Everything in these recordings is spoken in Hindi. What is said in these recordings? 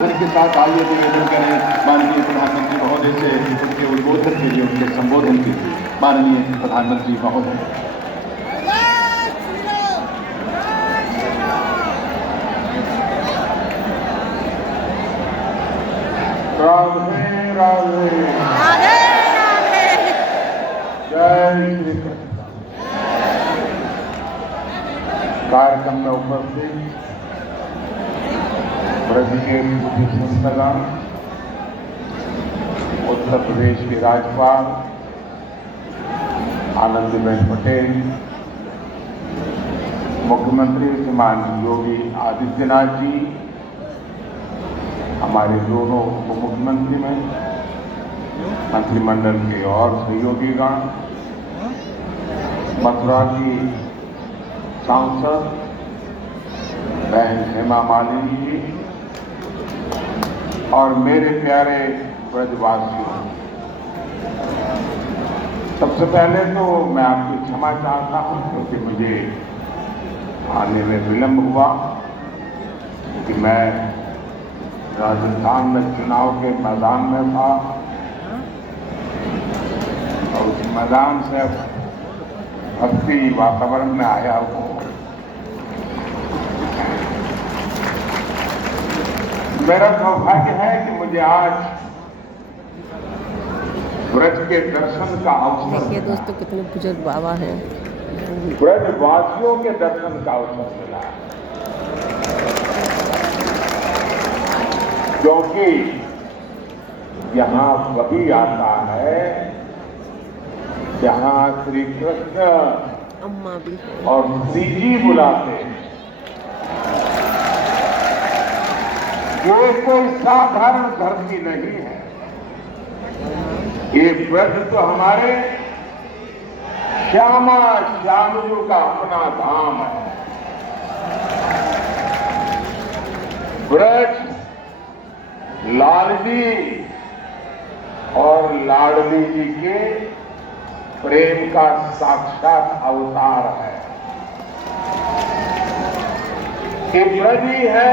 के साथ आइए निवेदन करें माननीय प्रधानमंत्री महोदय से उनके उद्बोधन के लिए, उनके संबोधन के लिए। माननीय प्रधानमंत्री महोदय। राधे राधे। राधे राधे। जय श्री कृष्ण। कार्यक्रम में उपस्थित ब्रज के पूज्य संतगण, उत्तर प्रदेश के राज्यपाल आनंदीबेन पटेल, मुख्यमंत्री श्रीमान योगी आदित्यनाथ जी, हमारे दोनों उप मुख्यमंत्री में मंत्रिमंडल के और सहयोगीगण, मथुरा की सांसद बहन हेमा मालिनी जी और मेरे प्यारे ब्रजवासियों, सबसे पहले तो मैं आपकी क्षमा चाहता हूं क्योंकि मुझे आने में विलंब हुआ, क्योंकि मैं राजस्थान में चुनाव के मैदान में था और उस मैदान से भक्ति वातावरण में आया हूं। मेरा सौभाग्य है कि मुझे आज ब्रज के दर्शन का अवसर। देखिए दोस्तों कितने बुजुर्ग बाबा हैं। ब्रजवासियों के दर्शन का अवसर मिला, क्योंकि यहाँ वही आता है जहाँ श्री कृष्ण अम्मा भी और श्री जी बुलाते हैं। ये कोई साधारण धरती नहीं है, ये ब्रज तो हमारे श्यामा श्यामजू का अपना धाम है। ब्रज लालजी और लाडली जी के प्रेम का साक्षात अवतार है। ये ब्रज ही है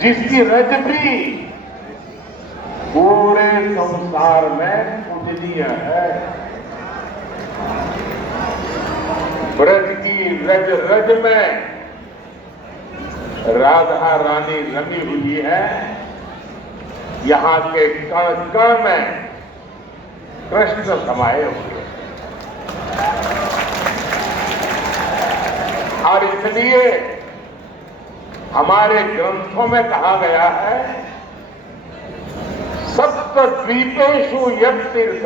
जिसकी रज भी पूरे संसार में पूजनीय है। ब्रज की रज रज में राधा रानी रंगी हुई है। यहाँ के कण कण में कृष्ण समाये हुए और इसलिए हमारे ग्रंथों में कहा गया है, सप्तद्वीपेषु यत् तीर्थ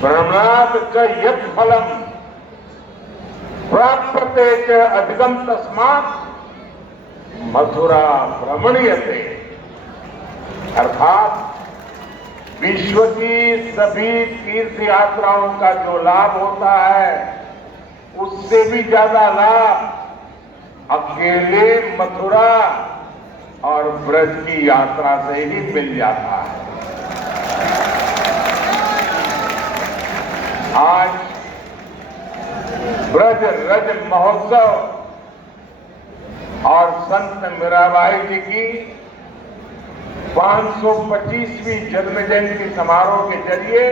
भ्रमणात् च यत् फलम प्राप्यते च अधिगम तस्मात् मथुरा भ्रमणीयते। अर्थात विश्व की सभी तीर्थ यात्राओं का जो लाभ होता है, उससे भी ज्यादा लाभ अकेले मथुरा और ब्रज की यात्रा से ही मिल जाता है। आज ब्रज रज महोत्सव और संत मीराबाई जी की 525वीं जन्म जयंती समारोह के जरिए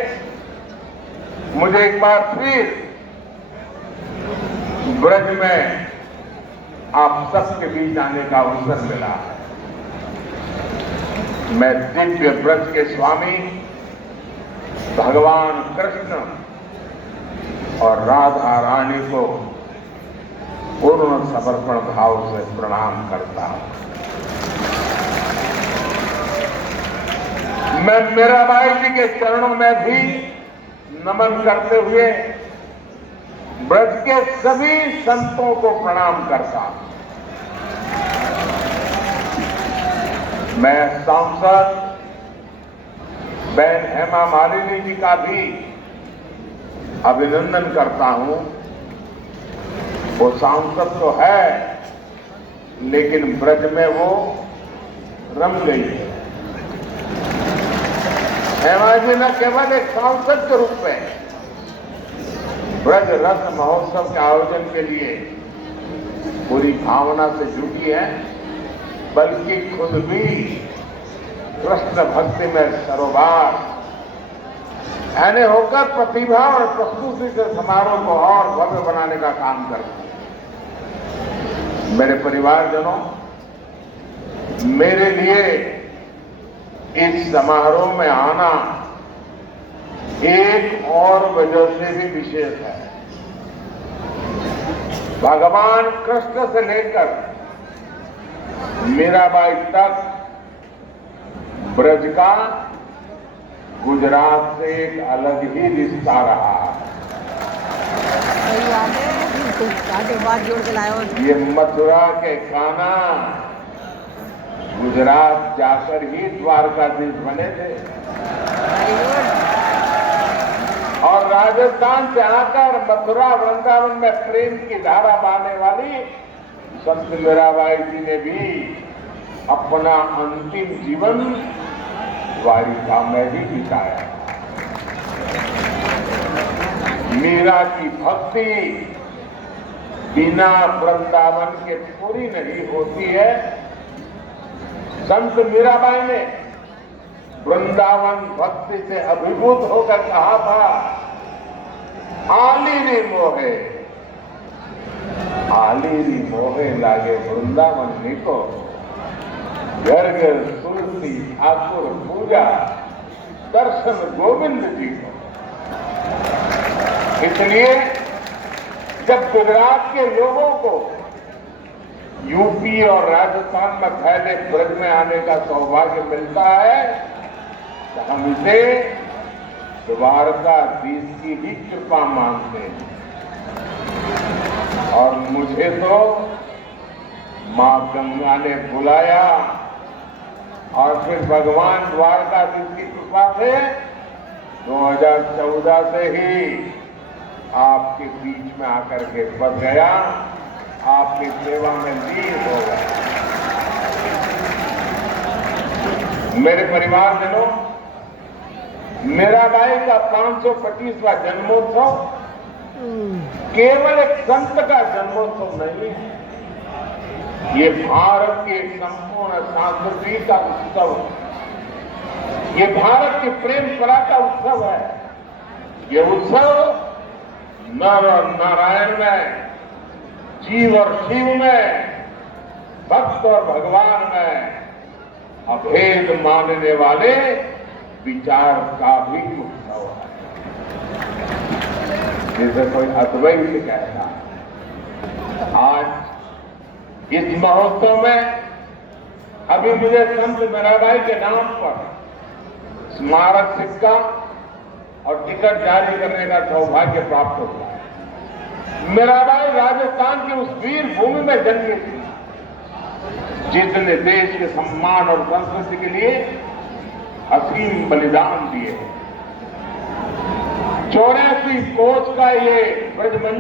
मुझे एक बार फिर ब्रज में आप सबके बीच आने का अवसर मिला है। मैं दिव्य ब्रज के स्वामी भगवान कृष्ण और राधा रानी को पूर्ण समर्पण भाव से प्रणाम करता हूं। मैं मीराबाई जी के चरणों में भी नमन करते हुए ब्रज के सभी संतों को प्रणाम करता हूं। मैं सांसद बहन हेमा मालिनी जी का भी अभिनंदन करता हूं। वो सांसद तो है, लेकिन ब्रज में वो रम गई है। हेमा जी न केवल एक सांसद के रूप में ब्रज रस महोत्सव के आयोजन के लिए पूरी भावना से जुटी है, बल्कि खुद भी कृष्ण भक्ति में सरोबार ऐने होकर प्रतिभा और प्रस्तुति से समारोह को और भव्य बनाने का काम करते हैं। मेरे परिवारजनों, मेरे लिए इस समारोह में आना एक और वजह से भी विशेष है। भगवान कृष्ण से लेकर मीराबाई तक ब्रज का गुजरात से एक अलग ही रिश्ता रहा। सही बात है, बिल्कुल आगे बात जोड़ के लाए हो। ये मथुरा के कान्हा गुजरात जाकर ही द्वारकाधीश बने थे वेरी गुड। और राजस्थान से आकर मथुरा वृंदावन में प्रेम की धारा बहने वाली संत मीराबाई जी ने भी अपना अंतिम जीवन द्वारिका में ही बिताया। मीरा की भक्ति बिना वृंदावन के पूरी नहीं होती है। संत मीराबाई ने वृंदावन भक्ति से अभिभूत होकर कहा था, आली रे मोहे, आली री मोहे लागे वृंदावन निको, घर घर तुलसी ठाकुर पूजा, दर्शन गोविंद जी को। इसलिए जब गुजरात के लोगों को यूपी और राजस्थान में फैले ब्रज में आने का सौभाग्य मिलता है तो हम इसे द्वारकाधीश की ही कृपा मानते हैं। और मुझे तो मां गंगा ने बुलाया और फिर भगवान द्वारकाधीश की कृपा से 2014 से ही आपके बीच में आकर के बस गया, आपकी सेवा में लीन हो गया। मेरे परिवारजनों, मीराबाई का 525वां जन्मोत्सव केवल एक संत का जन्मोत्सव नहीं है, ये भारत के संपूर्ण संस्कृति का उत्सव है। ये भारत की प्रेम कला का उत्सव है। ये उत्सव नर और नारायण में, जीव और शिव में, भक्त और भगवान में अभेद मानने वाले विचार का भी उत्सव है। जैसे कोई अद्वैत कहता है। आज इस महोत्सव में अभी मुझे संत मीराबाई के नाम पर स्मारक सिक्का और टिकट जारी करने का सौभाग्य प्राप्त होता है। मीराबाई राजस्थान की उस वीर भूमि में जन्मी थी जिसने देश के सम्मान और संस्कृति के लिए असीम बलिदान दिए। 84 कोस का ये ब्रजमंडल